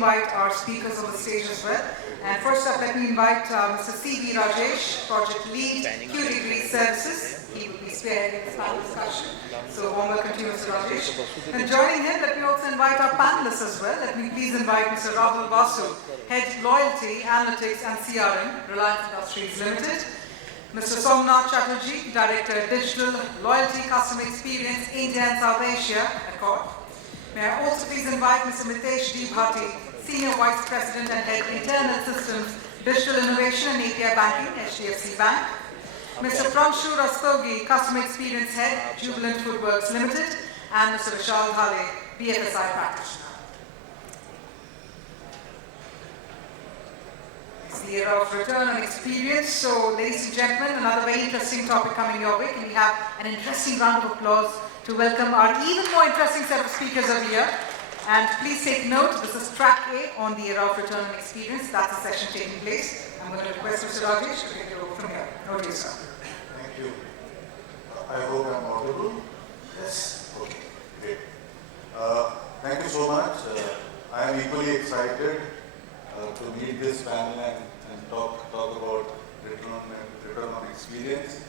invite our speakers on the stage as well. And first up, let me invite Mr. C.V. Rajesh, Project Lead, Qdegrees Services. He will be spearheading this panel discussion. So warm welcome to you, Mr. Rajesh. And joining him, let me also invite our panelists as well. Let me please invite Mr. Rahul Vasu, Head Loyalty, Analytics and CRM, Reliance Industries Limited. Mr. Soumonath Chatterjee, Director, Digital, Loyalty, Customer Experience, India and South Asia, Accor. May I also please invite Mr. Metessh Bhati, Senior Vice President and Head, Internal Systems, Digital Innovation and API Banking, HDFC Bank. Mr. Pranshu Rastogi, Customer Experience Head, Jubilant FoodWorks Limited. And Mr. Vishal Dhale, BFSI Practitioner. It's the era of return on experience. So, ladies and gentlemen, another very interesting topic coming your way. Can we have an interesting round of applause to welcome our even more interesting set of speakers over here. And please take note, this is track A on the era of return on experience. That's the session taking place. I'm going to request Mr. Rajesh to take it over from here. Over to you, sir. Thank you. I hope I'm audible. Yes. Okay. Great. Thank you so much. I am equally excited to meet this panel and talk about return on experience.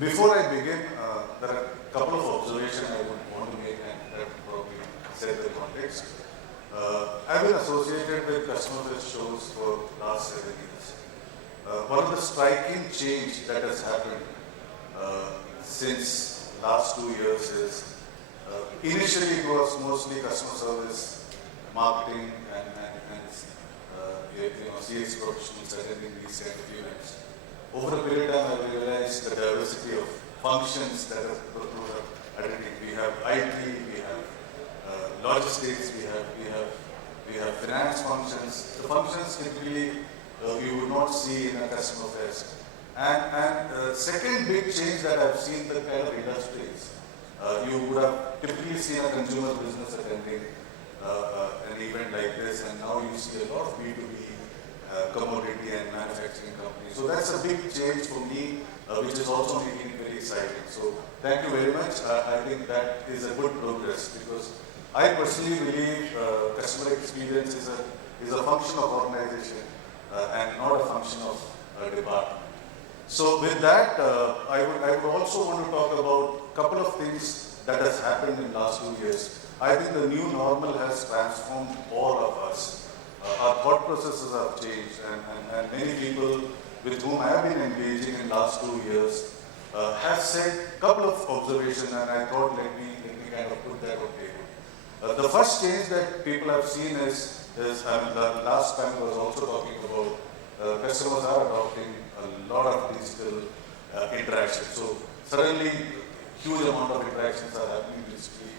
Before I begin, there are a couple of observations I would want to make and that probably set the context. I've been associated with customer first shows for the last 7 years. One of the striking change that has happened since last 2 years is initially it was mostly customer service, marketing and CS professionals attending these kind of events. Over a period of time, I realized the diversity of functions that are attending. We have IT, we have logistics, we have finance functions. The functions typically you would not see in a customer fest. And second big change that I've seen the kind of industries. You would have typically seen a consumer business attending an event like this, and now you see a lot of B2B commodity and manufacturing companies. So that's a big change for me, which is also making it very exciting. So thank you very much. I think that is a good progress because I personally believe customer experience is a function of organization and not a function of department. So with that, I would also want to talk about a couple of things that has happened in the last 2 years. I think the new normal has transformed all of us. Our thought processes have changed and many people with whom I have been engaging in the last 2 years have said a couple of observations, and I thought let me kind of put that on table. The first change that people have seen is the last time I was also talking about customers are adopting a lot of digital interaction. So suddenly huge amount of interactions are happening digitally.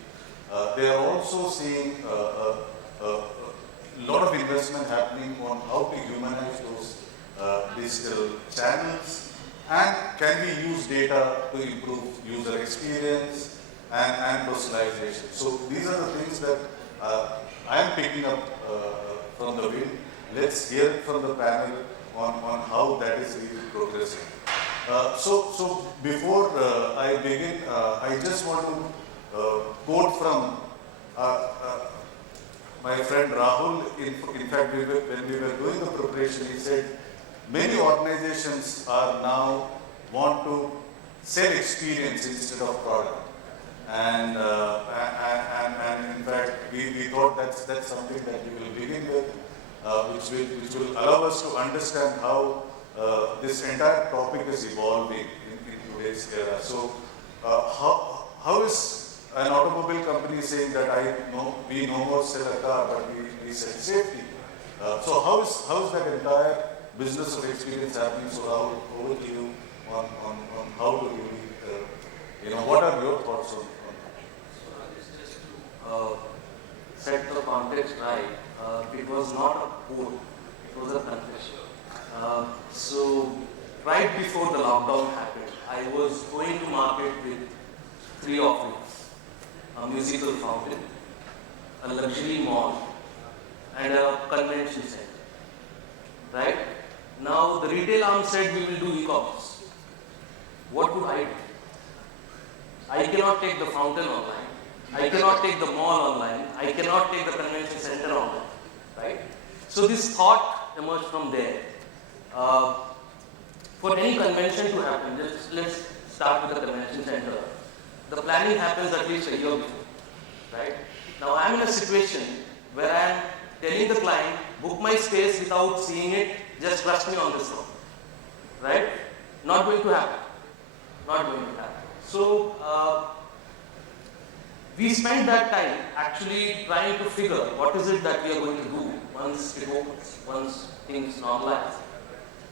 They are also seeing a lot of investment happening on how to humanize those digital channels, and can we use data to improve user experience and personalization. So these are the things that I am picking up from the wind. Let's hear it from the panel on how that is really progressing. So before I begin, I just want to quote from my friend Rahul. In fact, when we were doing the preparation, he said, many organizations are now want to sell experience instead of product. And in fact, we thought that's something that we will begin with, which will allow us to understand how this entire topic is evolving in today's era. So how is an automobile company saying that we no more sell a car, but we sell safety? So how is that entire business of experience happening? So Rahul, over to you on how do you, what are your thoughts on that? So just to set the context right, it was not a quote, it was a confession. So right before the lockdown happened, I was going to market with 3 offerings. A musical fountain, a luxury mall, and a convention center. Right? Now the retail arm said we will do e-commerce. What would I do? I cannot take the fountain online. I cannot take the mall online. I cannot take the convention center online. So this thought emerged from there. For any convention to happen, let's start with the convention center. The planning happens at least a year before, right? Now I'm in a situation where I'm telling the client, book my space without seeing it, just trust me on this one, right? Not going to happen. Not going to happen. So we spent that time actually trying to figure what is it that we are going to do once it opens, once things normalize.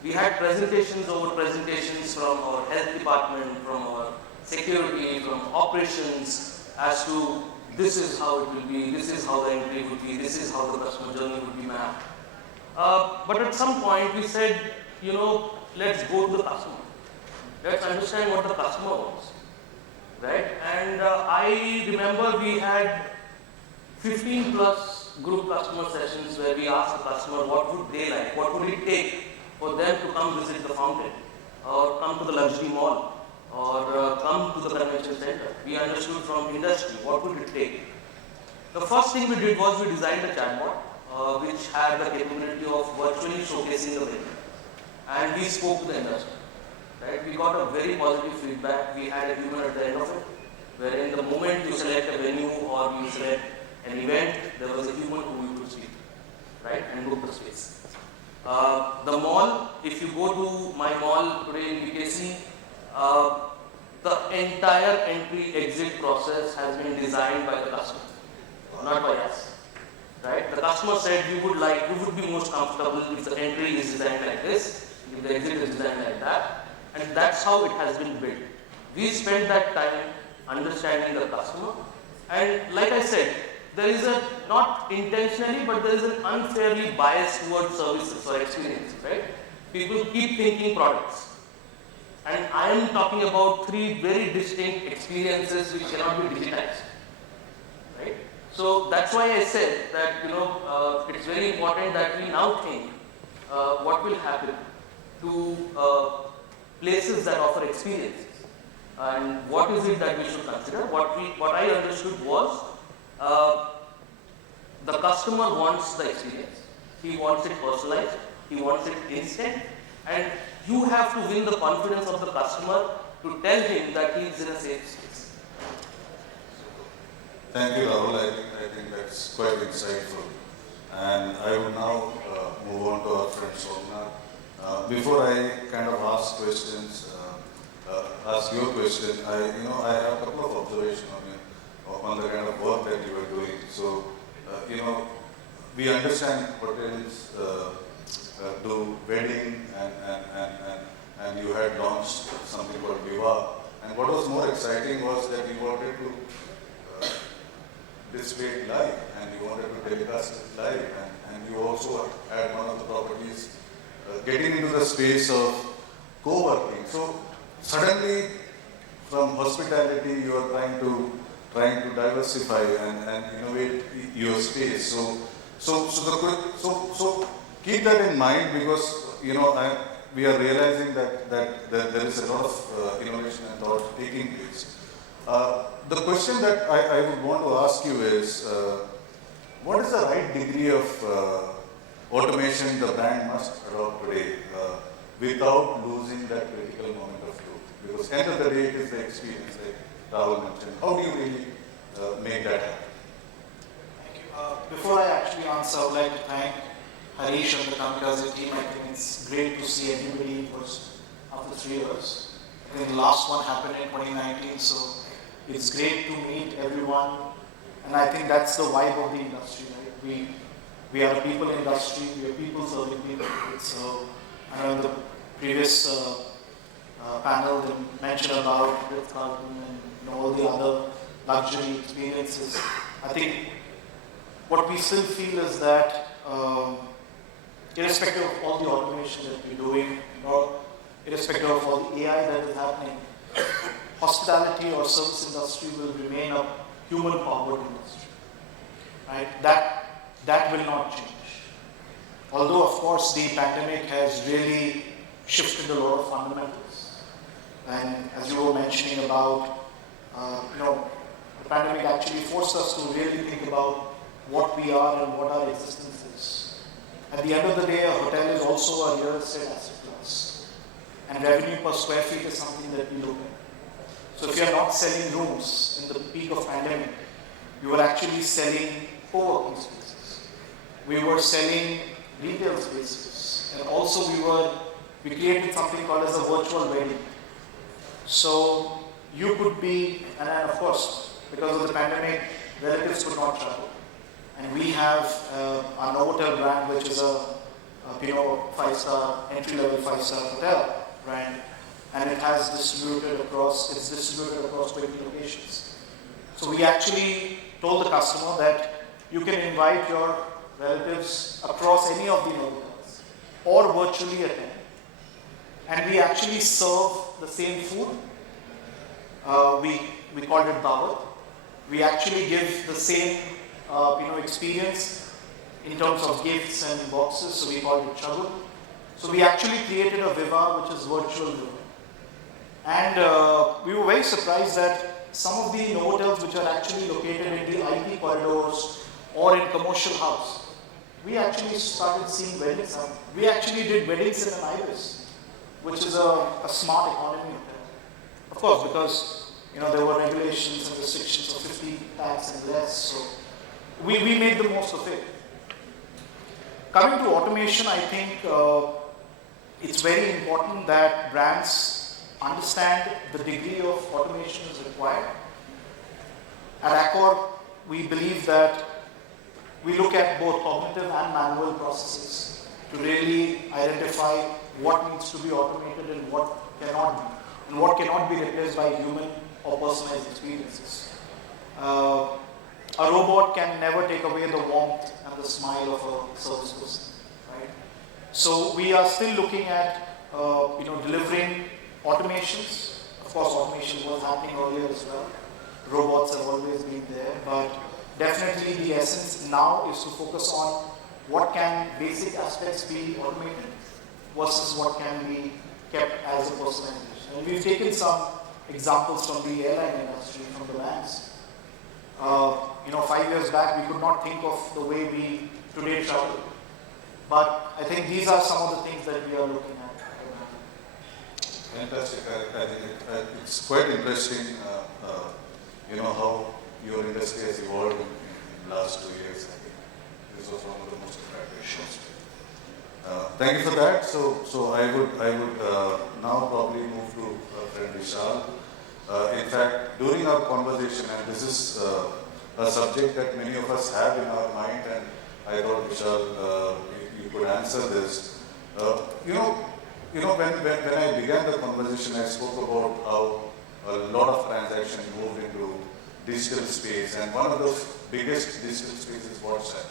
We had presentations over presentations from our health department, from our security, from operations, as to this is how it will be, this is how the entry would be, this is how the customer journey would be mapped. But at some point we said, let's go to the customer. Let's understand what the customer wants, right? And I remember we had 15 plus group customer sessions where we asked the customer what would they like, what would it take for them to come visit the fountain, or come to the luxury mall, or come to the convention center. We understood from industry what would it take. The first thing we did was we designed a chatbot which had the capability of virtually showcasing the venue, and we spoke to the industry. Right? We got a very positive feedback. We had a human at the end of it, wherein the moment you select a venue or you select an event, there was a human who you could speak, right, and book the space. The mall, if you go to my mall today in BKC, the entire entry-exit process has been designed by the customer, not by us. Right? The customer said you would be most comfortable if the entry is designed like this, if the exit is designed like that, and that's how it has been built. We spent that time understanding the customer, and like I said, there is not intentionally, but there is an unfairly bias towards services or experiences, right? People keep thinking products. And I am talking about 3 very distinct experiences which cannot be digitized, right? So that's why I said that, it's very important that we now think what will happen to places that offer experiences. And what is it that we should consider? What I understood was, the customer wants the experience. He wants it personalized. He wants it instant. And you have to win the confidence of the customer to tell him that he is in a safe space. Thank you, Rahul. I think that's quite insightful. And I will now move on to our friend Soumonath. Before I kind of ask questions, ask your question, I have a couple of observations on the kind of work that you are doing. So, we understand hotels do wedding and you had launched something called Viva. And what was more exciting was that you wanted to display it live and you wanted to telecast it live. And you also had one of the properties getting into the space of co-working. So suddenly from hospitality you are trying to diversify and innovate your space. So keep that in mind, because we are realizing that there is a lot of innovation and thought taking place. The question that I would want to ask you is, what is the right degree of automation the brand must adopt today without losing that critical moment of truth? Because end of the day, it is the experience, like Rahul mentioned. How do you really make that happen? Thank you. Before I actually answer, I would like to thank Harish and the Kamikaze team. I think it's great to see everybody after 3 years. I think the last one happened in 2019, so it's great to meet everyone. And I think that's the vibe of the industry, right? We are a people industry, we are people serving people. So I know in the previous panel they mentioned about Ritz-Carlton and all the other luxury experiences. I think what we still feel is that irrespective of all the automation that we're doing, or irrespective of all the AI that is happening, hospitality or service industry will remain a human-powered industry. Right? That will not change. Although, of course, the pandemic has really shifted a lot of fundamentals. And as you were mentioning about, the pandemic actually forced us to really think about what we are and what our existence is. At the end of the day, a hotel is also a real estate asset class. And revenue per square feet is something that we look at. So if you are not selling rooms in the peak of pandemic, you were actually selling co-working spaces. We were selling retail spaces. And also we created something called as a virtual wedding. So you could be, and then of course, because of the pandemic, relatives could not travel. And we have our Novotel brand, which is a 5-star, entry-level 5-star hotel brand, and it's distributed across 20 locations. So we actually told the customer that you can invite your relatives across any of the Novotels or virtually attend. And we actually serve the same food. We called it Dawat. We actually give the same experience in terms of gifts and boxes, so we called it Chagul. So we actually created a Viva, which is virtual Viva. And we were very surprised that some of the Novotels which are actually located in the IT corridors or in commercial hubs, we actually started seeing weddings. We actually did weddings in an Ibis, which is a smart economy hotel. Of course, because there were regulations and restrictions of 50 pax and less, so we made the most of it. Coming to automation, I think it's very important that brands understand the degree of automation is required. At Accor, we believe that we look at both cognitive and manual processes to really identify what needs to be automated and what cannot be replaced by human or personalized experiences. A robot can never take away the warmth and the smile of a service person, right? So we are still looking at delivering automations. Of course, automation was happening earlier as well. Robots have always been there, but definitely the essence now is to focus on what can basic aspects be automated versus what can be kept as a personalization. And we've taken some examples from the airline industry, from the banks. 5 years back, we could not think of the way we today travel. But I think these are some of the things that we are looking at. Fantastic. I think it's quite interesting, how your industry has evolved in the last 2 years. I think this was one of the most attractive shows. Thank you for that. So I would now probably move to friend Vishal. In fact, during our conversation, and this is a subject that many of us have in our mind, and I thought, Vishal, you could answer this. When I began the conversation, I spoke about how a lot of transactions moved into digital space, and one of the biggest digital spaces is WhatsApp.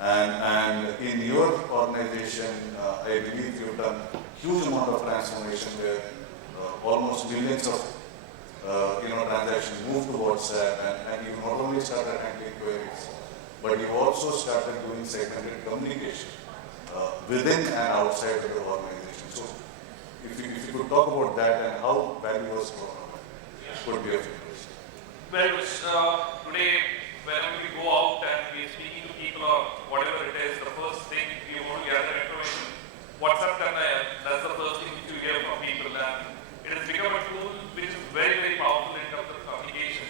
And in your organization, I believe you've done huge amount of transformation where almost millions of transactions moved to WhatsApp, and you not only started handling queries, but you also started doing segmented communication within and outside of the organization. So if you could talk about that and how value was could be of interest. Well, today, whenever we go out and we're speaking to people or whatever it is, the first thing we want to gather information, WhatsApp that's the first thing which you hear from people, and it has become a tool which is very, very powerful in terms of communication.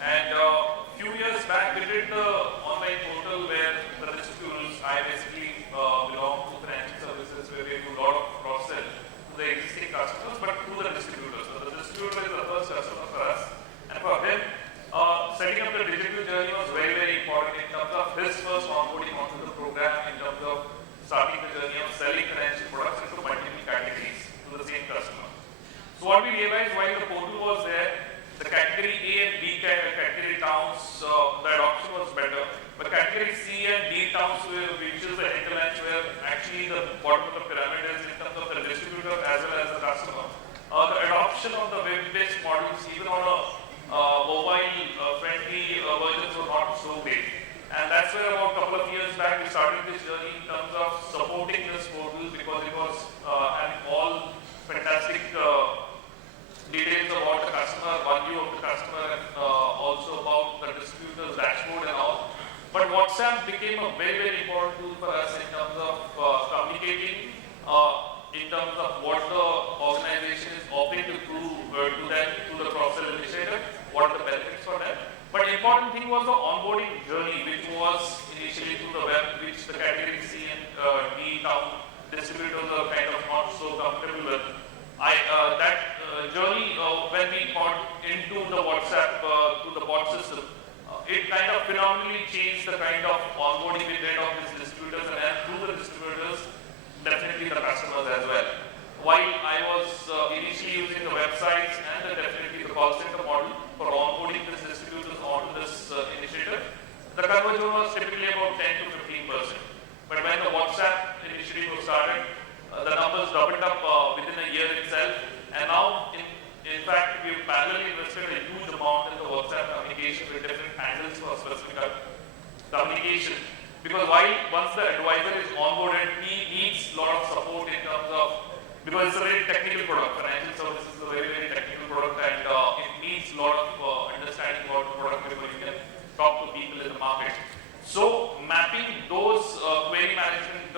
And a few years back, we did the online portal where the distributors, I basically belong to financial services where we do a lot of cross-sell to the existing customers, but to the distributors. So the distributor is the first customer for us, and for him, setting up the digital journey was very, very important in terms of his first onboarding onto the program, in terms of starting the journey of selling financial products into multiple categories to the same customer. So what we realized while the portal was there, the category A and B category towns, the adoption was better. But category C and D towns, which is the hinterlands where actually the bottom of the pyramid is in terms of the distributor as well as the customer, the adoption of the web-based models, even on a mobile-friendly versions, were not so great. And that's where about a couple of years back we started this journey in terms of supporting this portal, because it was having all fantastic details about the customer, one view of the customer, and also about the distributor's dashboard and all. But WhatsApp became a very, very important tool for us in terms of communicating, in terms of what the organization is offering to them through the cross-sell initiative, what are the benefits for them. But the important thing was the onboarding journey, which was initially through the web, which the category C and D town distributors are kind of not so comfortable with. That journey, when we got into the WhatsApp through the bot system, it kind of phenomenally changed the kind of onboarding we did of these distributors, and then through the distributors, definitely the customers as well. While I was initially using the websites and definitely the call center model for onboarding these distributors onto this initiative, the conversion was typically about 10 to 15%. But when the WhatsApp initiative was started, the numbers doubled up within a year itself, and now in fact, we've parallelly invested a huge amount in the WhatsApp communication with different handles for specific communication. Because once the advisor is onboarded, he needs a lot of support in terms of, because it's a very technical product. Financial services is a very, very technical product, and it needs a lot of understanding about the product before you can talk to people in the market. So mapping those query management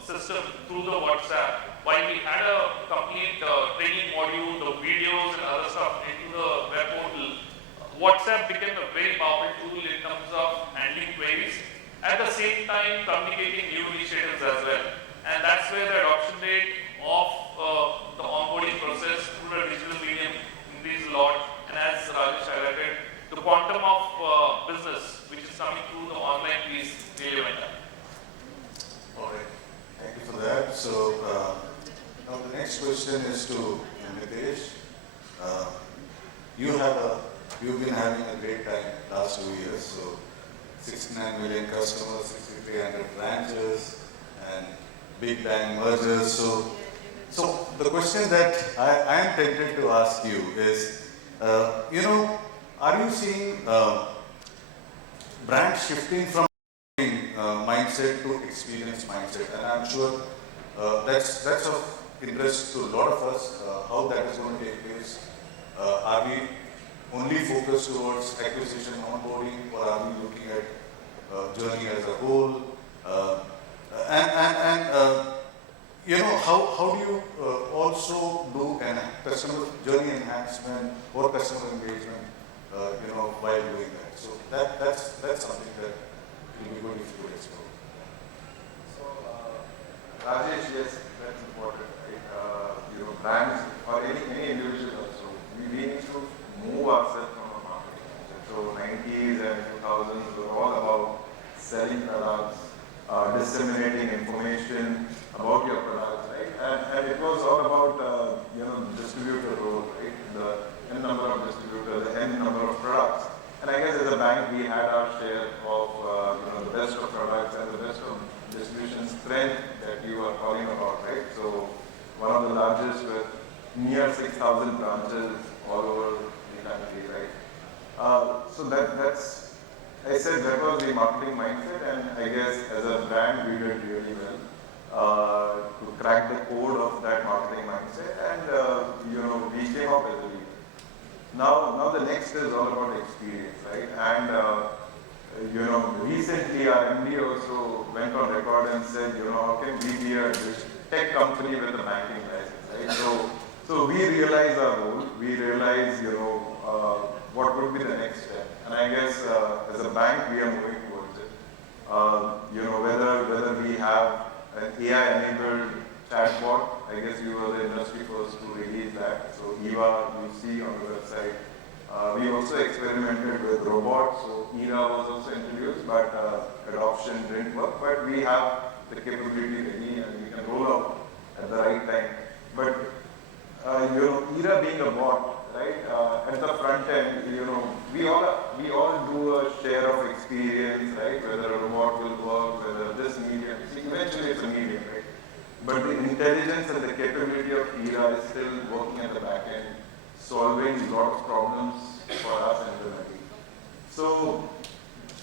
system through the WhatsApp, while we had a complete training module, the videos and other stuff into the web portal, WhatsApp became a very powerful tool in terms of handling queries, at the same time communicating new initiatives as well. And that's where the adoption rate of the onboarding process through the digital medium increased a lot. And as Rajesh highlighted, the quantum of business which is coming through the online piece really went up. All right, thank you for that. So now the next question is to Metessh. You've been having a great time last 2 years. So 69 million customers, 6,300 branches, and big bang mergers. So the question that I am tempted to ask you is, are you seeing brands shifting from mindset to experience mindset? And I'm sure that's of interest to a lot of us, how that is going to take place. Are we only focused towards acquisition onboarding, or are we looking at journey as a whole? How do you also do customer journey enhancement or customer engagement, while doing that? So that's something that will be good if you could explore. So, Rajesh, yes, that's important, right? Brands or any individual also, we need to move ourselves from a marketing mindset. So 90s and 2000s were all about selling products, disseminating information about your products, right? And it was all about distributor role, right? The n number of distributors, the n number of products. And I guess as a bank, we had our share of the best of products and the best of distribution strength that you are calling about, right? So one of the largest with near 6,000 branches all over the country, right? So that's, I said that was the marketing mindset, and I guess as a brand we did really well to crack the code of that marketing mindset, and we came up as a leader. Now the next is all about experience, right? And recently our MD also went on record and said, how can we be a tech company with a banking license, right? So we realize our role, we realize, what would be the next step. And I guess as a bank, we are moving towards it. Whether we have an AI-enabled chatbot, I guess we were the industry first to release that. So EVA, you see on the website. We also experimented with robots, so ERA was also introduced, but adoption didn't work. But we have the capability ready and we can roll out at the right time. But ERA being a bot, right? At the front end, we all do a share of experience, right? Whether a robot will work, whether this medium. See, eventually it's a medium, right? But the intelligence and the capability of ERA is still working at the back end, solving a lot of problems for us internally. So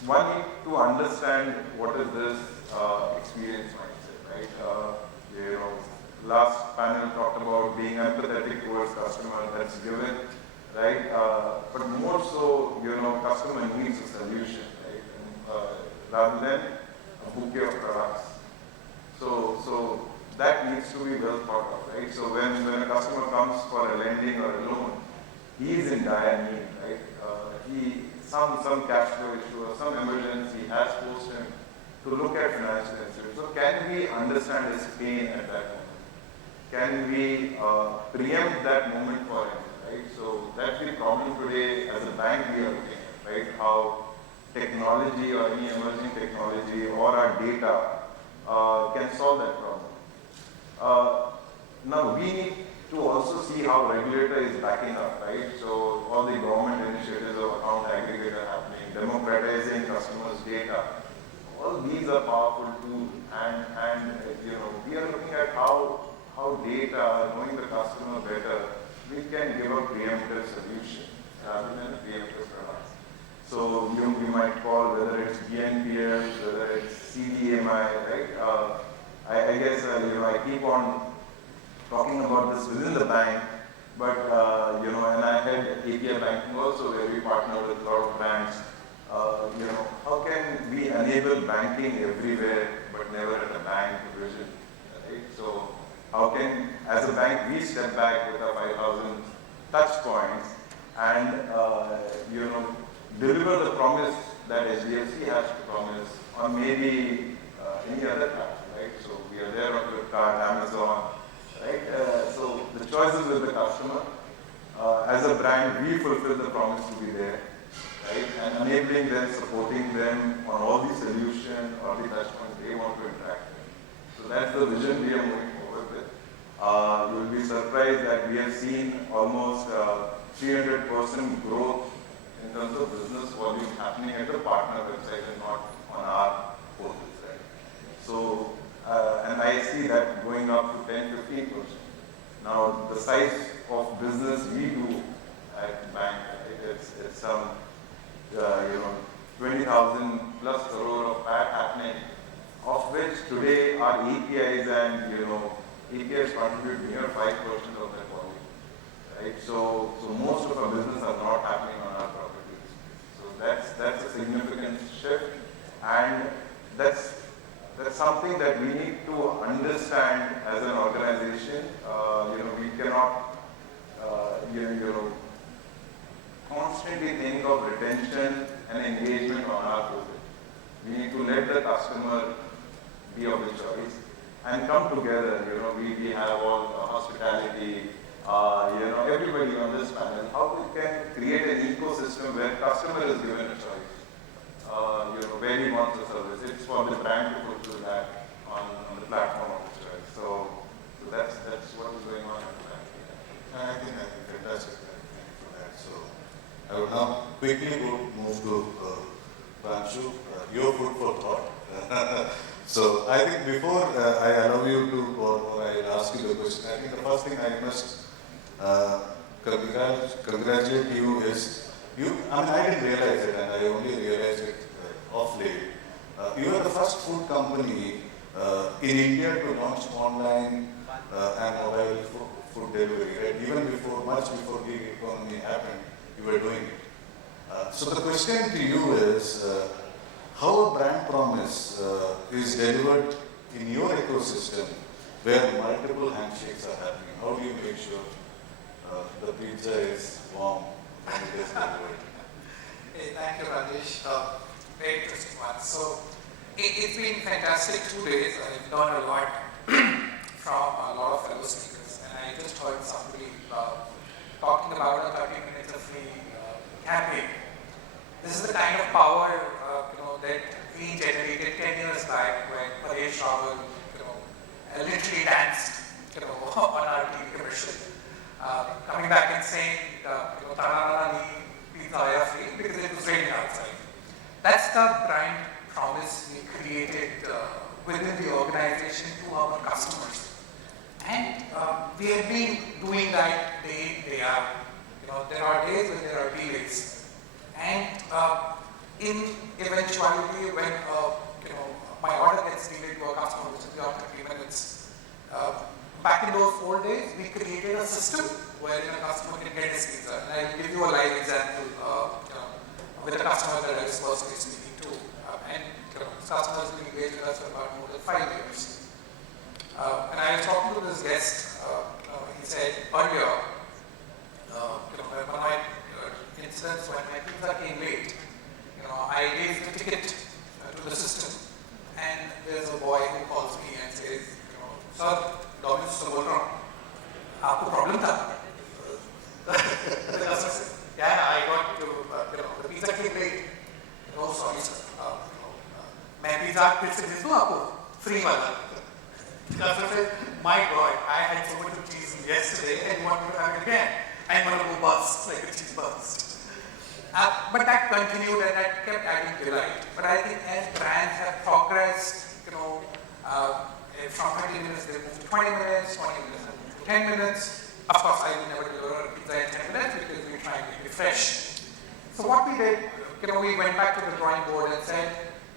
one need to understand what is this experience mindset, right? Last panel talked about being empathetic towards customer, that's given, right? But more so, customer needs a solution, right? And, rather than a bouquet of products. So that needs to be well thought of, right? So when a customer comes for a lending or a loan, he is in dire need, right? Some cash flow issue or some emergency has forced him to look at financial institutions. So can we understand his pain at that moment? Can we preempt that moment for him, right? So that's the problem today as a bank we are looking at, right? How technology or any emerging technology or our data can solve that problem. Now we need to also see how regulator is backing up, right? So all the government initiatives of account aggregator happening, democratizing customers' data, all these are powerful tools, and we are looking at how data, knowing the customer better, we can give a preemptive solution rather than a preemptive product. So you might call whether it's BNPL, whether it's CDMI, right? I guess I keep on talking about this within the bank, but and I had API banking also, where we partner with a lot of banks. How can we enable banking everywhere, but never at a bank division, right? So how can, as a bank, we step back with our 5,000 touch points and deliver the promise that HDFC has to promise on maybe any other platform, right? So we are there on Flipkart, Amazon, right? So the choice is with the customer. As a brand, we fulfill the promise to be there, right? And enabling them, supporting them on all the solutions or the touch points they want to interact with. So that's the vision we are moving forward with. You will be surprised that we have seen almost 300% growth in terms of business volume happening at the partner website and not on our portals, right? So, and I see that going up to 10-15%. Now, the size of business we do at bank, right, it's some 20,000 plus crore of PAT happening, of which today our APIs and APIs contribute near 5% of that volume, right? So most of our business are not happening on our properties. So that's a significant shift, and that's something that we need to understand as an organization. We cannot, constantly think of retention and engagement on our portal. We need to let the customer be of the choice and come together. We have all hospitality, everybody on this panel. How we can create an ecosystem where customer is given a choice. Where he wants the service. It's for the brand to fulfill that on the platform of his choice. So that's what is going on at the bank. I think fantastic. Thank you for that. So I would now quickly move to Pranshu, your food for thought. So I think before I allow you to, or I ask you the question, I think the first thing I must congratulate you is, I didn't realize it, and I only realized it of late. You are the first food company in India to launch online and mobile food delivery, right? Even much before gig economy happened, you were doing it. So the question to you is, how a brand promise is delivered in your ecosystem where multiple handshakes are happening? How do you make sure the pizza is warm when it is delivered? Hey, thank you, Rajesh. Very interesting one. So it's been fantastic 2 days. I've learned a lot from a lot of fellow speakers, and I just heard somebody talking about a 30 minutes of free campaign. This is the kind of power that we generated 10 years back when Rahul literally danced on our TV commercial, coming back and saying pizza free because it was raining outside. That's the brand promise we created within the organization to our customers. And we have been doing that day in, day out. There are days when there are delays. And in eventuality, when my order gets delayed to a customer, which is beyond 30 minutes, back in those 4 days, we created a system wherein a customer can get his pizza. And I'll give you a live example with a customer that I was personally speaking to. And this customer has been engaged with us for about more than 5 years. And I was talking to this guest, he said earlier, one of my incidents when my pizza came late, I raised the ticket to the system, and there's a boy who calls me and says, sir, Domino's से बोल रहा हूँ, आपको problem था? Yeah, I got to, the pizza came late. Oh, sorry sir. मैं pizza फिर से दे दूँ आपको free वाला. The customer said, my God, I had so much of cheese yesterday and you want me to have it again. I'm going to go bust, like a cheese bust. But that continued and that kept adding delight. But I think as brands have progressed, from 30 minutes they moved to 20 minutes, 20 minutes they moved to 10 minutes. Of course, I will never deliver a pizza in 10 minutes because we're trying to be fresh. So what we did, we went back to the drawing board and said,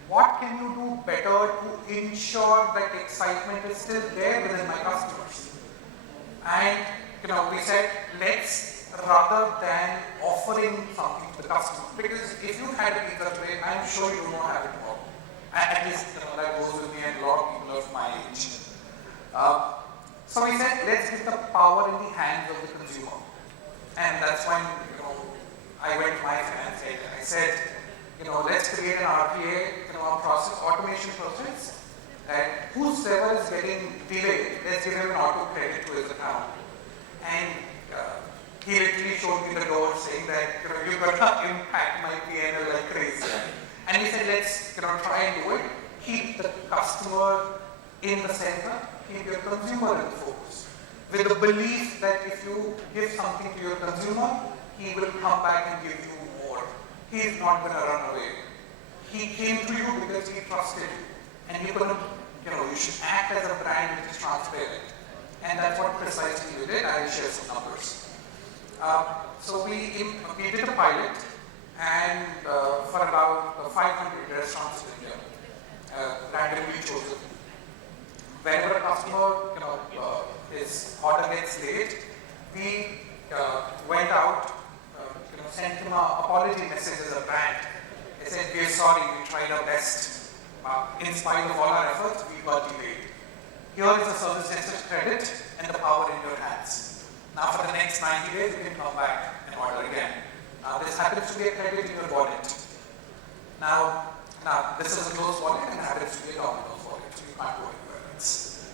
what can you do better to ensure that excitement is still there within my customers? And we said, let's, rather than offering something to the customer, because if you had a pizza today, I'm sure you don't have it tomorrow. At least that goes with me and a lot of people of my age. So we said, let's get the power in the hands of the consumer. And that's when I went to my finance head and I said, let's create an RPA, process, automation process, that whosoever is getting delayed, let's give him an auto credit to his account. And he literally showed me the door saying that, you're going to impact my P&L like crazy. And we said, let's try and do it. Keep the customer in the center, keep your consumer in the focus. With the belief that if you give something to your consumer, he will come back and give you more. He is not going to run away. He came to you because he trusted you. And you couldn't, you should act as a brand which is transparent. And that's what precisely we did. I will share some numbers. So we did a pilot, and for about 500 restaurants in India, randomly chosen. Whenever a customer, his order gets late, we went out, sent him an apology message as a brand. They said, we're sorry, we tried our best. In spite of all our efforts, we got delayed. Here is a service desk credit and the power in your hands. Now for the next 90 days, you can come back and order again. Now this happens to be a credit in your wallet. Now this is a closed wallet and happens to be a Domino's wallet, so you can't go anywhere else.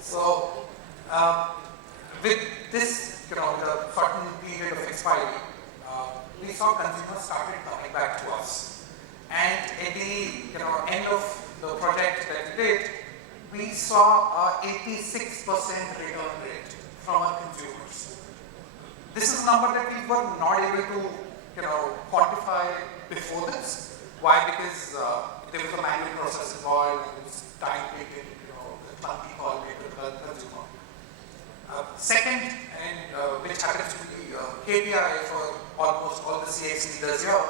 So with this, the certain period of expiry, we saw consumers started coming back to us. And at the end of the project that we did, we saw a 86% return rate from our consumers. This is a number that we were not able to quantify before this. Why? Because there was a manual process involved, and it was time-taking, the clunky call made to the consumer. Second, and which happens to be KPI for almost all the CX leaders here,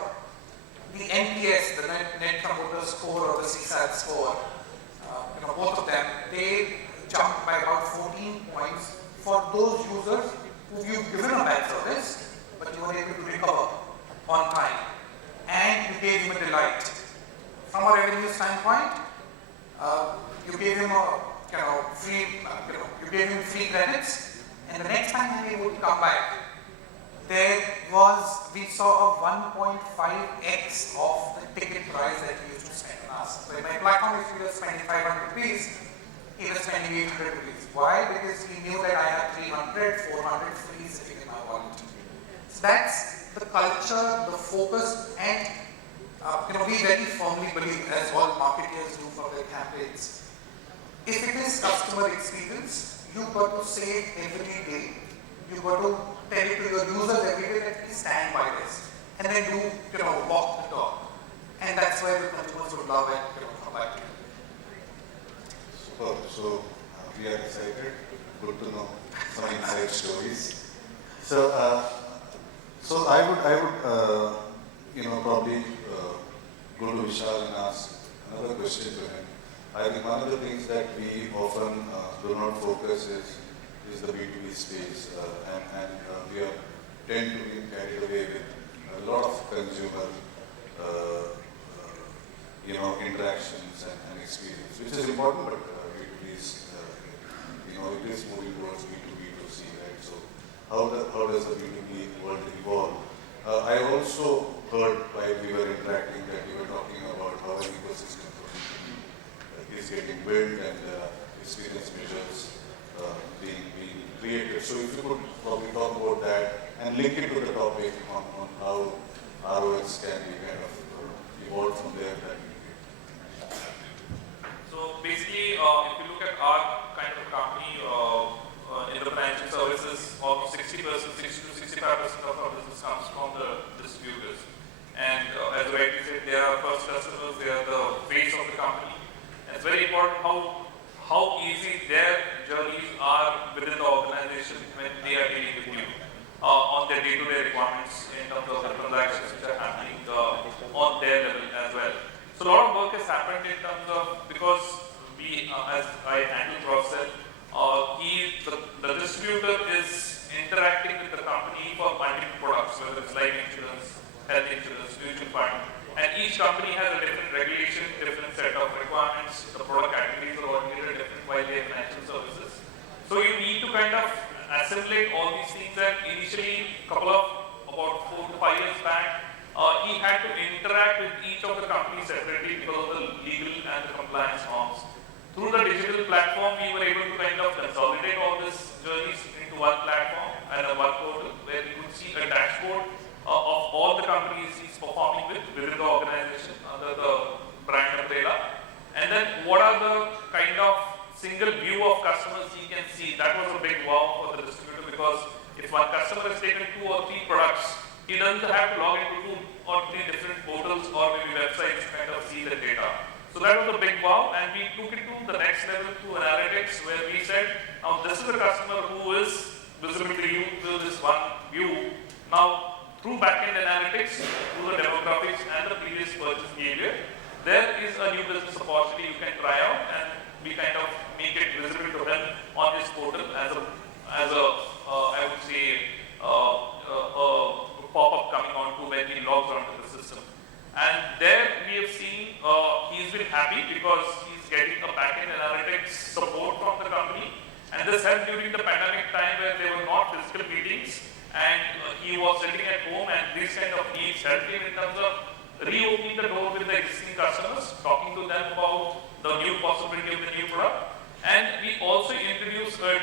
the NPS, the Net Promoter Score or the CSAT score, both of them, they jumped by about 14 points for those users who you've given a bad service, but you were able to recover on time, and you gave him a delight. From a revenue standpoint, you gave him free credits, and the next time he would come back, we saw a 1.5x of the ticket price that he used to spend on us. So in my platform, if he was spending 500 rupees, he was spending 800 rupees. Why? Because he knew that I had 300, 400 free sitting in my wallet. So that's the culture, the focus, and we very firmly believe, as all marketers do for their campaigns, if it is customer experience, you got to say it every day. You got to tell it to your users every day that we stand by this, and then walk the talk. And that's why the consumers would love it, come back to you. Super. So we are excited. Good to know some inside stories. So I would probably go to Vishal and ask another question to him. I think one of the things that we often do not focus is the B2B space, and we tend to be carried away with a lot of consumer interactions and experience, which is important, but it is, it is moving towards B2B2C, right? So how does the B2B world evolve? I also heard while we were interacting that we were talking about how an ecosystem for B2B is getting built and experience measures being created. So if you could probably talk about that and link it to the topic on how ROX can be kind of evolved from there, that would be great. So basically, if you look at our kind of company in the financial services, almost 60%, 60 to 65% of our business comes from the distributors. And as rightly said, they are first customers, they are the face of the company. And it's very important how easy their journeys are within the organization when they are dealing with you on their day-to-day requirements in terms of the transactions which are happening on their level as well. So a lot of work has happened in terms of, because we, as I handle cross-sell, the distributor is interacting with the company for multiple products, whether it's life insurance, health insurance, mutual fund, and each company has a different regulation, different set of requirements. The product categories are altogether different while they have financial services. So you need to kind of assimilate all these things, and initially, about 4 to 5 years back, he had to interact with each of the companies separately because of the legal and the compliance norms. Through the digital platform, we were able to kind of consolidate all these journeys into one platform and one portal where you could see a dashboard of all the companies he's performing with within the organization under the brand umbrella. And then what are the kind of single view of customers he can see. That was a big wow for the distributor, because if one customer has taken 2 or 3 products, he doesn't have to log into 2 or 3 different portals or maybe websites to kind of see the data. So that was a big wow, and we took it to the next level through analytics, where we said, now this is a customer who is visible to you through this one view. Now, through back-end analytics, through the demographics and the previous purchase behavior, there is a new business opportunity you can try out, and we kind of make it visible to them on this portal as a I would say, pop-up coming on to when he logs onto the system. And there we have seen he's been happy because he's getting a back-end analytics support from the company. And this helped during the pandemic time where there were not physical meetings, and he was sitting at home, and these kind of needs helped him in terms of reopening the door with the existing customers, talking to them about the new possibility of the new product. And we also introduced a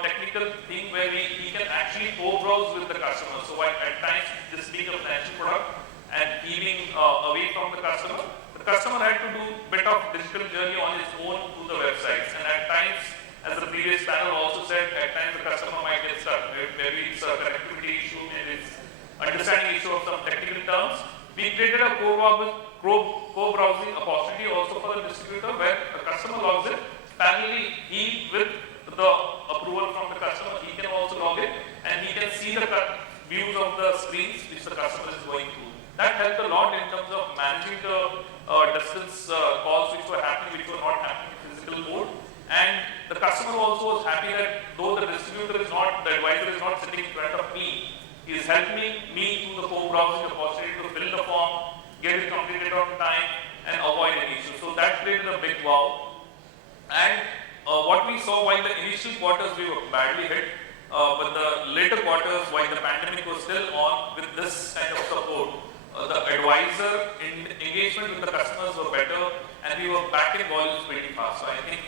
technical thing where he can actually co-browse with the customer. So at times, this being a financial product and keeping away from the customer had to do a bit of digital journey on his own through the websites. And at times, as the previous panel also said, at times the customer might get stuck. Maybe it's a connectivity issue, maybe it's understanding issue of some technical terms. We created a co-browsing opportunity also for the distributor, where the customer logs in. Parallelly, he, with the approval from the customer, he can also log in, and he can see the views of the screens which the customer is going through. That helped a lot in terms of managing the distance calls which were happening, which were not happening in physical mode. And the customer also was happy that though the distributor is not, the advisor is not sitting in front of me, he is helping me through the co-browsing opportunity to fill the form, get it completed on time, and avoid any issue. So that created a big wow. And what we saw, while the initial quarters we were badly hit, but the later quarters, while the pandemic was still on, with this kind of support, the advisor engagement with the customers were better, and we were back in volumes pretty fast. So I think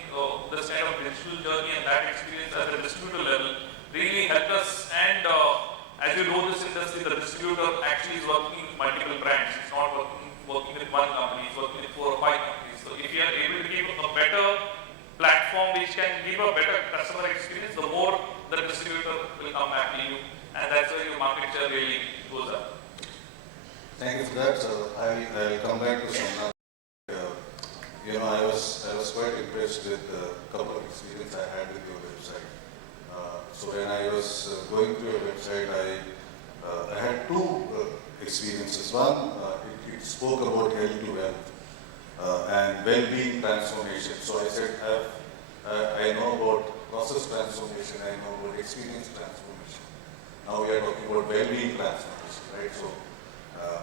this kind of digital journey and that experience at the distributor level really helped us. And as you know, this industry, the distributor actually is working with multiple brands. It's not working with one company, it's working with 4 or 5 companies. So if you are able to give a better platform which can give a better customer experience, the more the distributor will come back to you, and that's where your market share really goes up. Thank you for that. So I'll come back to Soumonath. I was quite impressed with a couple of experiences I had with your website. So when I was going through your website, I had 2 experiences. One, it spoke about health to wealth and well-being transformation. So I said, I know about process transformation, I know about experience transformation. Now we are talking about well-being transformation, right?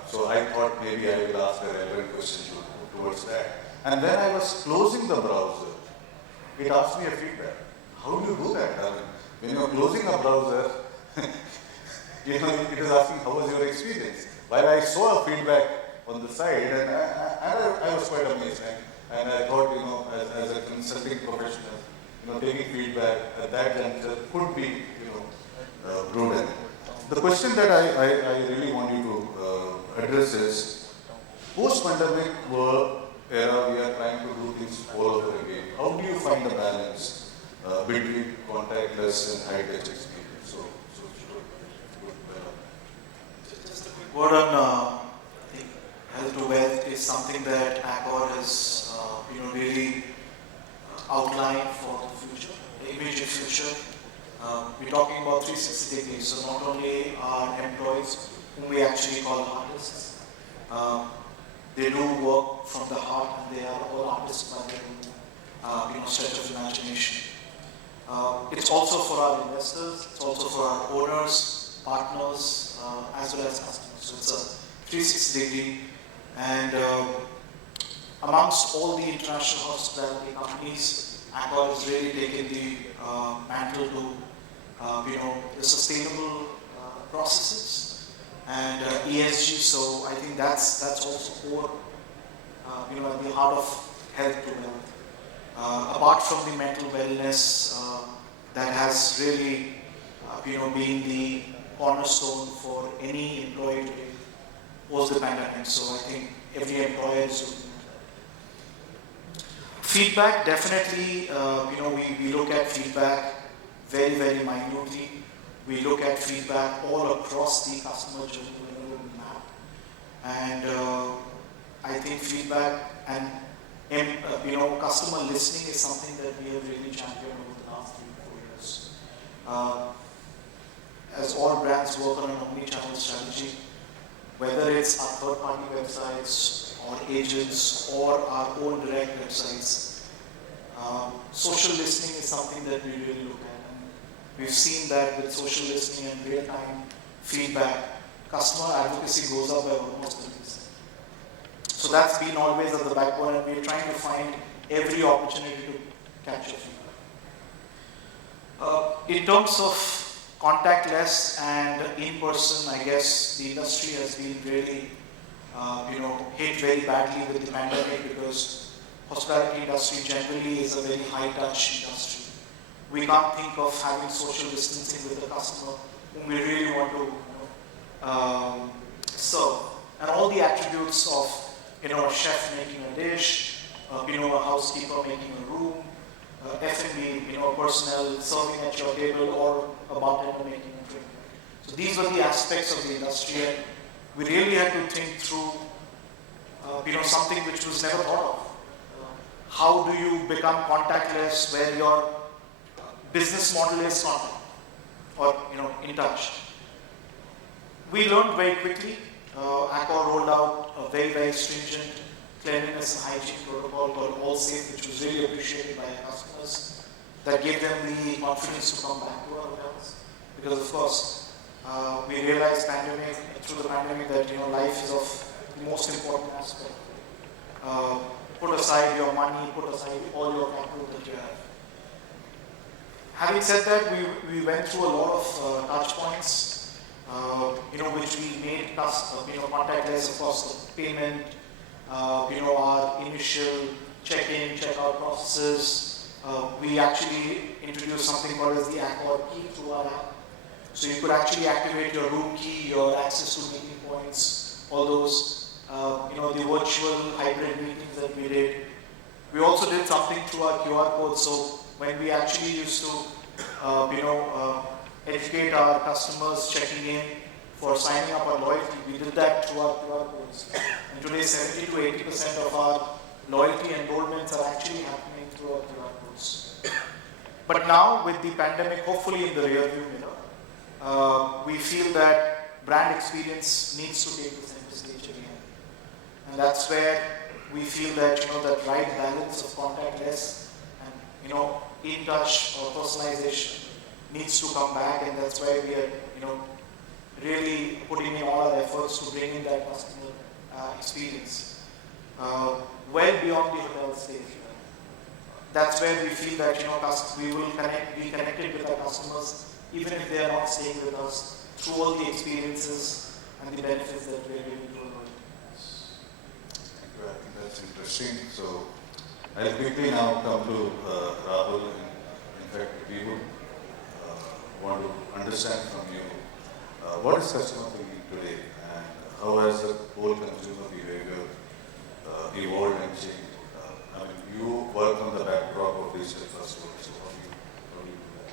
So I thought maybe I will ask a relevant question to towards that. And when I was closing the browser, it asked me a feedback. How do you do that? I mean, when you're closing a browser, it is asking how was your experience. While I saw a feedback on the side, and I was quite amazed. And I thought, as a consulting professional, taking feedback at that juncture could be, prudent. The question that I really want you to address is, post-pandemic era, we are trying to do things all over again. How do you find the balance between contactless and high-touch experience? Just a quick word on, I think, health to wealth is something that Accor has, really outlined for the future, the immediate future. We're talking about 360 degrees, so not only our employees, whom we actually call artists, they do work from the heart, and they are all artists by their own, stretch of imagination. It's also for our investors, it's also for our owners, partners, as well as customers. So it's a 360 degree, and amongst all the international hospitality companies, Accor has really taken the mantle to, the sustainable processes and ESG. So I think that's also core, at the heart of health to wealth. Apart from the mental wellness, that has really, been the cornerstone for any employee today post the pandemic. So I think every employer is looking at that. Feedback, definitely, we look at feedback very, very minutely. We look at feedback all across the customer journey map. And I think feedback and customer listening is something that we have really championed over the last 3 to 4 years. As all brands work on an omni-channel strategy, whether it's our third-party websites or agents or our own direct websites, social listening is something that we really look at. And we've seen that with social listening and real-time feedback, customer advocacy goes up by almost 30%. So that's been always at the backbone, and we're trying to find every opportunity to capture feedback. In terms of contactless and in-person, I guess the industry has been really, hit very badly with the pandemic, because hospitality industry generally is a very high-touch industry. We can't think of having social distancing with the customer whom we really want to serve. And all the attributes of, a chef making a dish, a housekeeper making a room, F&B, personnel serving at your table, or a bartender making a drink. So these were the aspects of the industry, and we really had to think through, something which was never thought of. How do you become contactless where your business model is not, or in touch? We learned very quickly. Accor rolled out a very, very stringent cleanliness and hygiene protocol called All Safe, which was really appreciated by our customers. That gave them the confidence to come back to our hotels. Because of course, we realized through the pandemic that life is of the most important aspect. Put aside your money, put aside all your capital that you have. Having said that, we went through a lot of touch points, which we made contactless. Of course, the payment, our initial check-in, check-out processes. We actually introduced something called as the Accor key through our app. So you could actually activate your room key, your access to meeting points, all those, the virtual hybrid meetings that we did. We also did something through our QR code. So when we actually used to, educate our customers checking in for signing up our loyalty, we did that through our QR codes. And today, 70 to 80% of our loyalty enrollments are actually happening through our QR codes. But now, with the pandemic hopefully in the rearview mirror, we feel that brand experience needs to take the center stage again. And that's where we feel that, that right balance of contactless and, in-touch or personalization needs to come back, and that's why we are, really putting in all our efforts to bring in that customer experience. well beyond the hotel stage. That's where we feel that we will be connected with our customers even if they are not staying with us through all the experiences and the benefits that we are giving to our audience. Thank you. I think that's interesting. So I'll quickly now come to Rahul. In fact, we would want to understand from you what is customer thinking today and how has the whole consumer behavior evolved and changed. I mean, you work on the backdrop of digital first world, so how do you do that?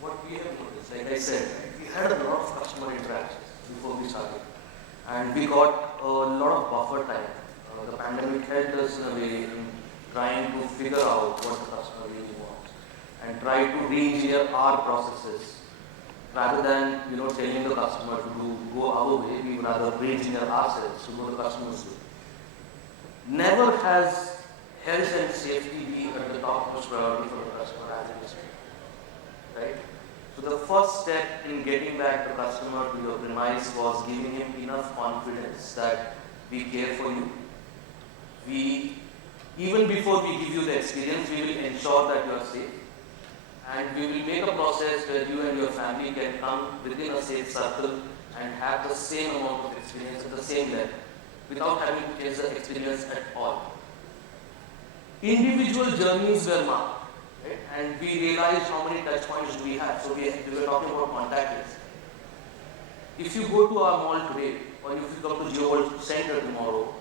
What we have noticed, like I said, we had a lot of customer interactions before we started, and we got a lot of buffer time. The pandemic helped us in a way in trying to figure out what the customer really wants and try to re-engineer our processes rather than telling the customer to go our way. We would rather re-engineer ourselves to go the customer's way. Never has health and safety been at the topmost priority for the customer as it is today, right? So the first step in getting back the customer to your premise was giving him enough confidence that we care for you. Even before we give you the experience, we will ensure that you are safe. And we will make a process where you and your family can come within a safe circle and have the same amount of experience at the same level, without having to change the experience at all. Individual journeys were marked, right? And we realized how many touch points do we have. So we were talking about contactless. If you go to our mall today, or if you come to GeoWorld Center tomorrow,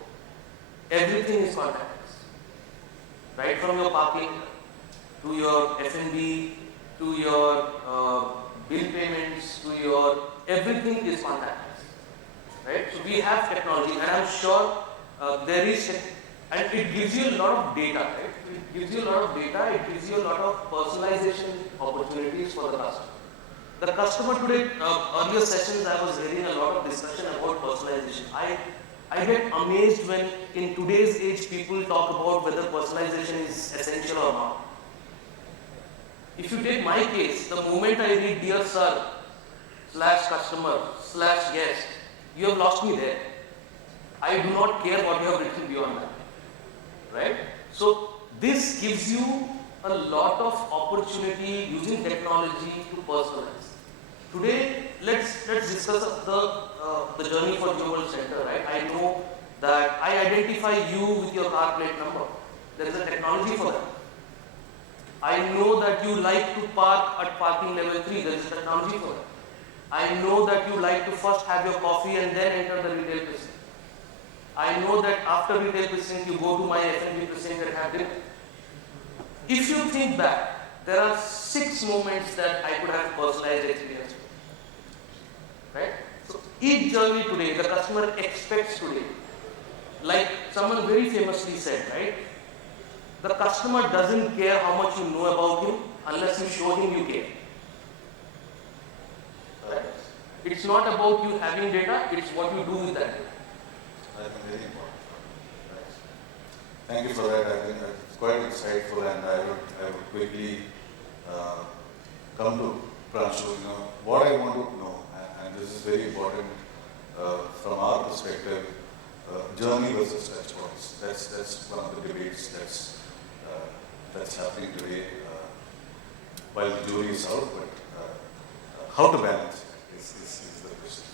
everything is contactless. Right from your parking, to your F&B, to your bill payments, to your everything is contactless. Right? So we have technology, and I'm sure there is, and it gives you a lot of data. Right? It gives you a lot of data. It gives you a lot of personalization opportunities for the customer. The customer today, earlier sessions, I was hearing a lot of discussion about personalization. I get amazed when in today's age people talk about whether personalization is essential or not. If you take my case, the moment I read "Dear Sir" /customer /guest, you have lost me there. I do not care what you have written beyond that. Right? So this gives you a lot of opportunity using technology to personalize. Today, let's discuss the journey for GeoWorld Center. Right? I know that I identify you with your car plate number. There is a technology for that. I know that you like to park at parking level 3. There is a technology for that. I know that you like to first have your coffee and then enter the retail precinct. I know that after retail precinct you go to my F&B precinct and have dinner. If you think back, there are 6 moments that I could have personalized experience with. Right? So each journey today, the customer expects today, like someone very famously said, right? The customer doesn't care how much you know about him unless you show him you care. Right? It's not about you having data, it's what you do with that data. I think very important. Thank you for that. I think it's quite insightful, and I would quickly come to Pranshu. What I want to know, and this is very important from our perspective, journey versus touch points. That's one of the debates that's happening today. While the jury is out, but how to balance it is the question.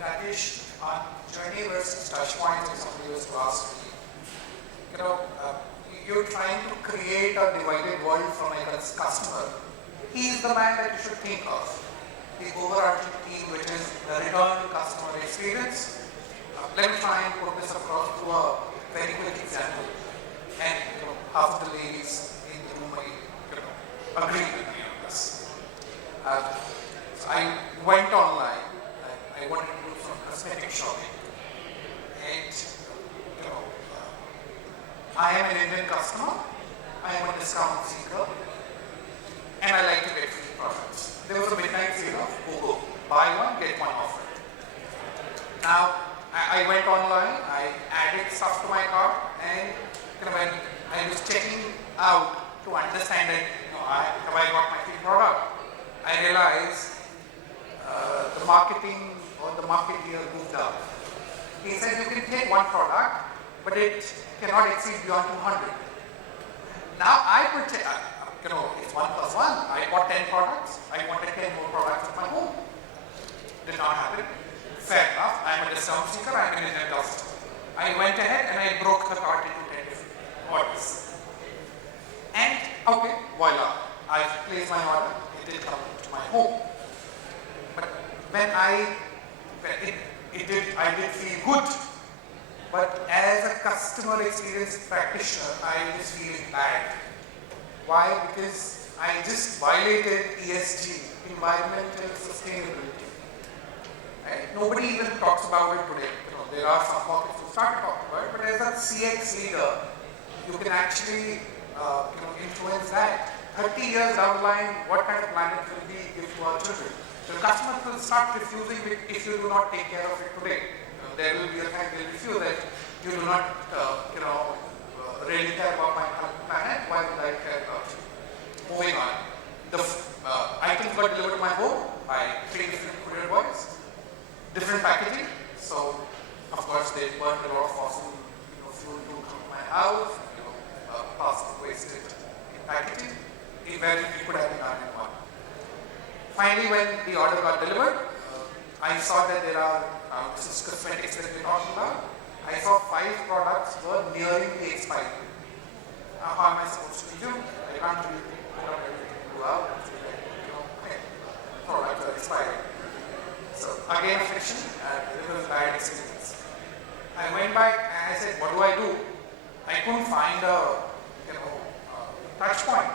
Rajesh, on journey versus touch point, if somebody was to ask me, you're trying to create a divided world for my customer. He is the man that you should think of. The overarching theme, which is the return customer experience. Let me try and put this across through a very quick example. And half of the ladies in the room agree with me on this. So I went online. I wanted to do some cosmetic shopping, and I am an Indian customer. I am a discount seeker, and I like to get free products. There was a midnight sale of Google, buy one get one offer. Now I went online. I added stuff to my cart, and when I was checking out to understand that have I got my free product, I realized the marketing or the market here moved up. but it cannot exceed beyond 200. Now I pretend, it's 1 plus 1. I bought 10 products. I wanted 10 more products at my home. Did not happen. Fair enough. I'm a discount seeker. I'm an investor. I went ahead and I broke the cart into 10 different orders. And okay, voila. I placed my order. It did come to my home. But when I did feel good. But as a customer experience practitioner, I was feeling bad. Why? Because I just violated ESG, environmental sustainability. Right? Nobody even talks about it today. There are some pockets who start talking about it, but as a CX leader, you can actually influence that. 30 years down the line, what kind of planet will we give to our children? The customers will start refusing it if you do not take care of it today. There will be a time they'll refuse that you do not, really care about my planet. Why would I care about you? Moving on, the items got delivered to my home by 3 different courier boys, different packaging. So, of course, they burned a lot of fossil fuel to come to my house. Plastic wasted in packaging. Where it could have been done in one. Finally, when the order got delivered, I saw that there are, this is cosmetics that we're talking about. I saw 5 products were nearing the expiry. How am I supposed to do? I can't really put up everything to out and say, products are expiring. So again, a friction, and it was a bad experience. I went back and I said, what do I do? I couldn't find a touch point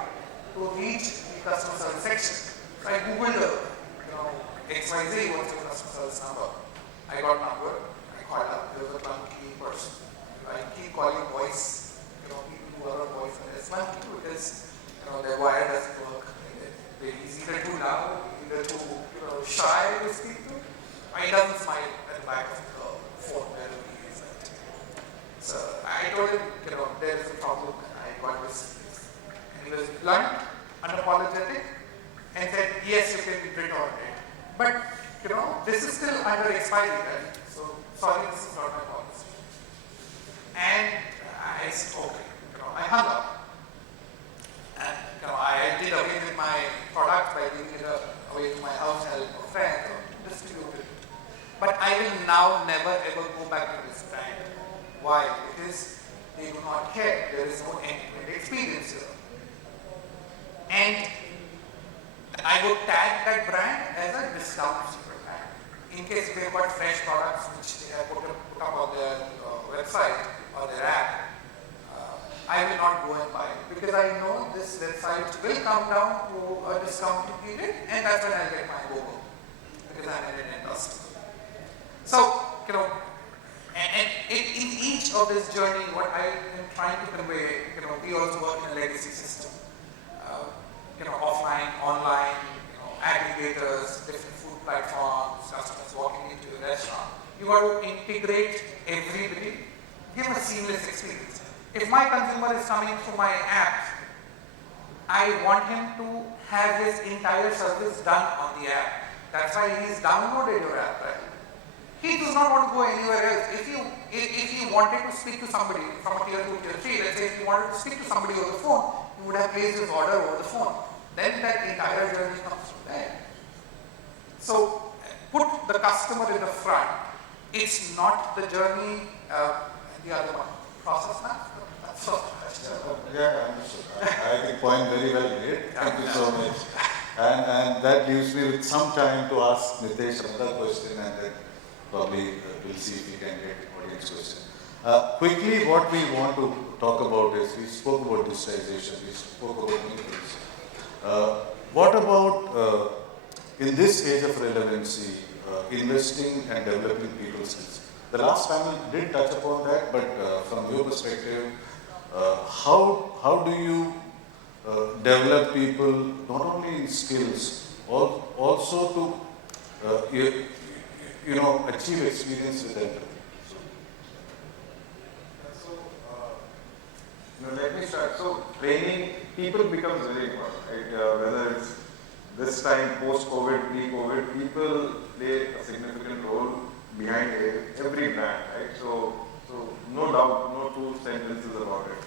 to reach the customer service section. So I googled XYZ, what's your customer service number? I got number, I called up, there was a clunky person. I keep calling voice, people who are on voice, and it's clunky too because their wire doesn't work. He's either too loud, either too shy to speak to. He doesn't smile at the back of the phone wherever he is at. So I told him, there is a problem, I got this. He was blunt, unapologetic, and said, yes, you can return it. But, this is still under expiry, right? So, sorry, this is not my policy. And I said, okay, I hung up. And, I did away with my product by giving it away to my house help or friend or distributed it. But I will now never ever go back to this brand. Why? Because they do not care. There is no end-to-end experience here. And I would tag that brand as a discount super brand. In case they've got fresh products which they have put up on their website or their app, I will not go and buy it because I know this website will come down to a discounted period and that's when I'll get my logo because I'm in an industry. So, and in each of this journey, what I am trying to convey, we also work in a legacy system. Offline, online, aggregators, different food platforms, customers walking into a restaurant. You got to integrate everybody, give a seamless experience. If my consumer is coming through my app, I want him to have his entire service done on the app. That's why he's downloaded your app, right? He does not want to go anywhere else. If he wanted to speak to somebody from a tier 2, tier 3, let's say if he wanted to speak to somebody over the phone, he would have placed his order over the phone. Then that entire journey comes from there. So put the customer in the front. It's not the journey, the other one. Process now? That's all. Yeah, I think point very well made. Thank you so much. And that leaves me with some time to ask Metessh another question and then probably we'll see if we can get audience question. Quickly, what we want to talk about is, we spoke about digitization, we spoke about many things. What about, in this age of relevancy, investing and developing people's skills? The last panel did touch upon that, but from your perspective, how do you develop people not only in skills, also to achieve experience with them? Let me start. So training people becomes very important, right? Whether it's this time post-COVID, pre-COVID, people play a significant role behind every brand, right? So no doubt, no two sentences about it.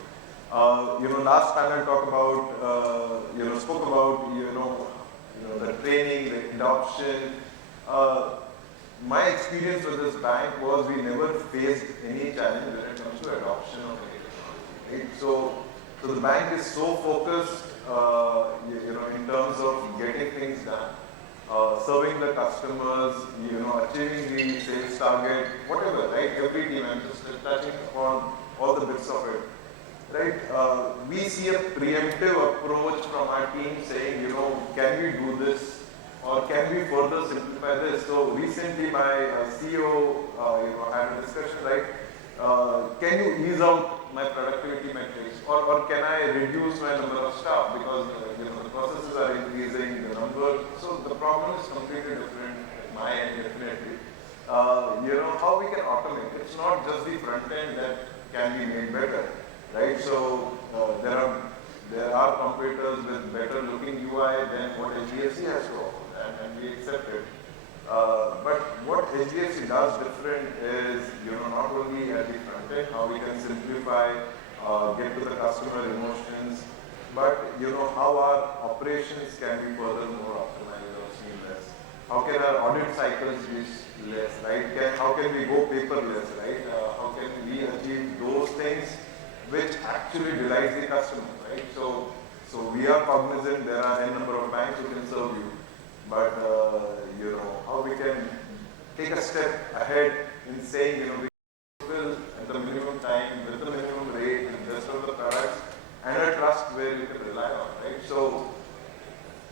Last panel talked about, spoke about, the training, the adoption. My experience with this bank was we never faced any challenge when it comes to adoption of any technology, right? So the bank is so focused, in terms of getting things done, serving the customers, achieving the sales target, whatever, right? Every team, I'm just touching upon all the bits of it, right? We see a preemptive approach from our team saying, can we do this? Or can we further simplify this? So recently my CEO, had a discussion, right? Can you ease out my productivity metrics? Or can I reduce my number of staff? Because the processes are increasing, the number. So the problem is completely different at my end, definitely. How we can automate. It's not just the front end that can be made better, right? So there are competitors with better looking UI than what HDFC has to offer, and we accept it. But what HDFC does different is, not only at the front end, how we can simplify, get to the customer emotions, but how our operations can be further more optimized or seamless. How can our audit cycles be less, right? How can we go paperless, right? How can we achieve those things which actually delights the customer, right? So we are cognizant there are a number of banks who can serve you, but how we can take a step ahead in saying, we will at the minimum time, with the minimum rate, with the rest of the products, and a trust where you can rely on, right? So,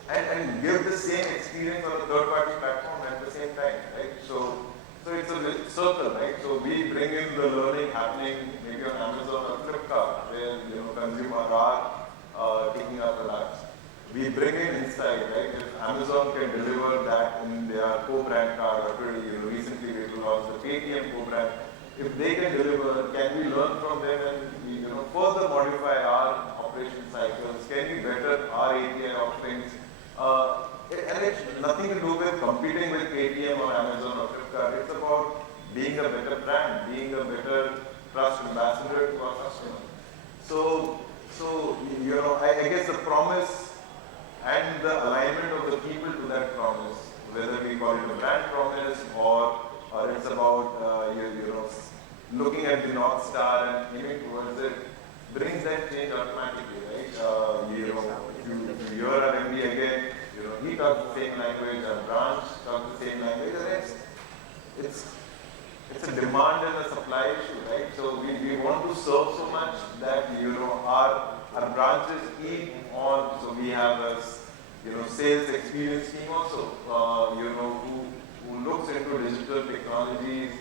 and give the same experience on a third-party platform at the same time, right? So it's a circle, right? So we bring in the learning happening maybe on Amazon or Flipkart, where consumers are taking our products. We bring in insight, right? If Amazon can deliver that in their co-brand card, or recently we launched the Paytm co-brand. If they can deliver, can we learn from them and further modify our operation cycles? Can we better our API offerings? And it's nothing to do with competing with Paytm or Amazon or Flipkart. It's about being a better brand, being a better trust ambassador to our customer. So I guess the promise and the alignment of the people to that promise, whether we call it a brand promise or it's about looking at the North Star and aiming towards it, brings that change automatically, right? If you hear our MD again, he talks the same language, our branch talks the same language, and it's a demand and a supply issue, right? So we want to serve so much that our branches eat on. So we have a sales experience team also, who looks into digital technologies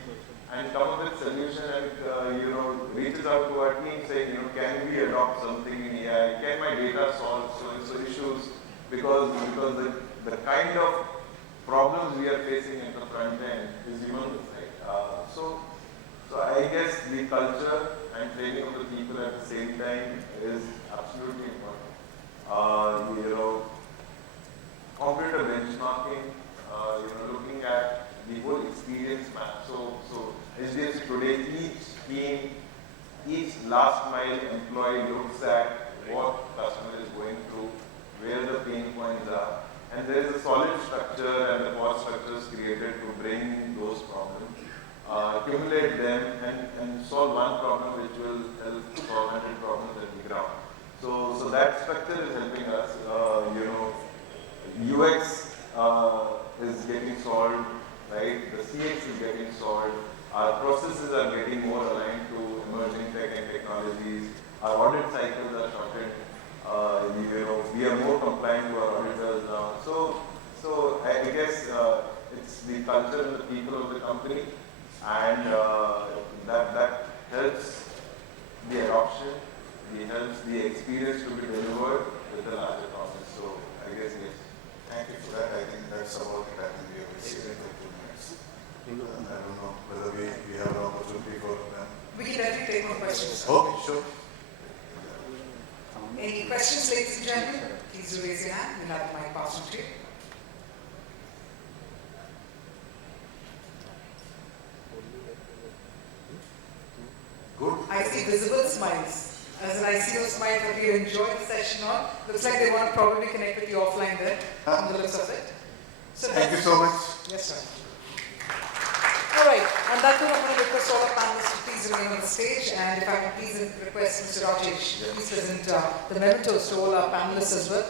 and come up with solution and reaches out to our team saying, can we adopt something in AI? Can my data solve so issues? Because the kind of problems we are facing at the front end is humongous, right? So I guess the culture and training of the people at the same time is absolutely important. Competitor benchmarking, looking at the whole experience map. So HDFC today, each team, each last mile employee looks at what customer is going through, where the pain points are, and there is a solid structure and the cost structures created to bring those problems, accumulate them, and solve one problem which will help solve 100 problems at the ground. So that structure is helping us. UX is getting solved, right? The CX is getting solved. Our processes are getting more aligned to emerging tech and technologies. Our audit cycles are shortened. We are more compliant to our auditors now. So I guess it's the culture and the people of the company, and that helps the adoption, helps the experience to be delivered with the larger promise. So I guess yes. Thank you for that. I think that's about it. I think we have received in 2 minutes. I don't know whether we have an opportunity for them. We can definitely take more questions. Okay, sure. Any questions, ladies and gentlemen? Please do raise your hand. We'll have the mic passed on to you. Good. smiles. As in, I see those smiles that we enjoyed the session on. Looks like they want to probably connect with you offline there, on the looks of it. So Thank you so much. Yes, sir. All right. On that note, I'm going to request all our panelists to please remain on the stage. And if I can please request Mr. Rajesh to please present the mementos to all our panelists as well.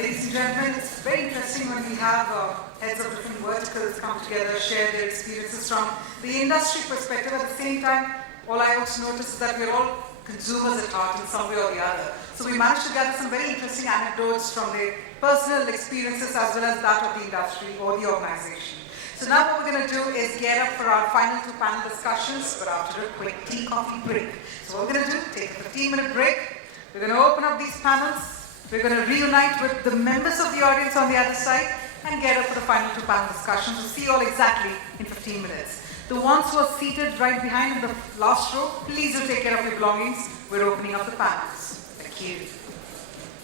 Ladies and gentlemen, it's very interesting when we have heads of different verticals come together, share their experiences from the industry perspective. At the same time, all I also notice is that we're all consumers at heart in some way or the other. So we managed to gather some very interesting anecdotes from their personal experiences as well as that of the industry or the organization. So now what we're going to do is get up for our final two panel discussions, but after a quick tea coffee break. So what we're going to do, take a 15-minute break. We're going to open up these panels. We're going to reunite with the members of the audience on the other side and get up for the final two panel discussions. We'll see you all exactly in 15 minutes. The ones who are seated right behind in the last row, please do take care of your belongings. We're opening up the panels. Thank you.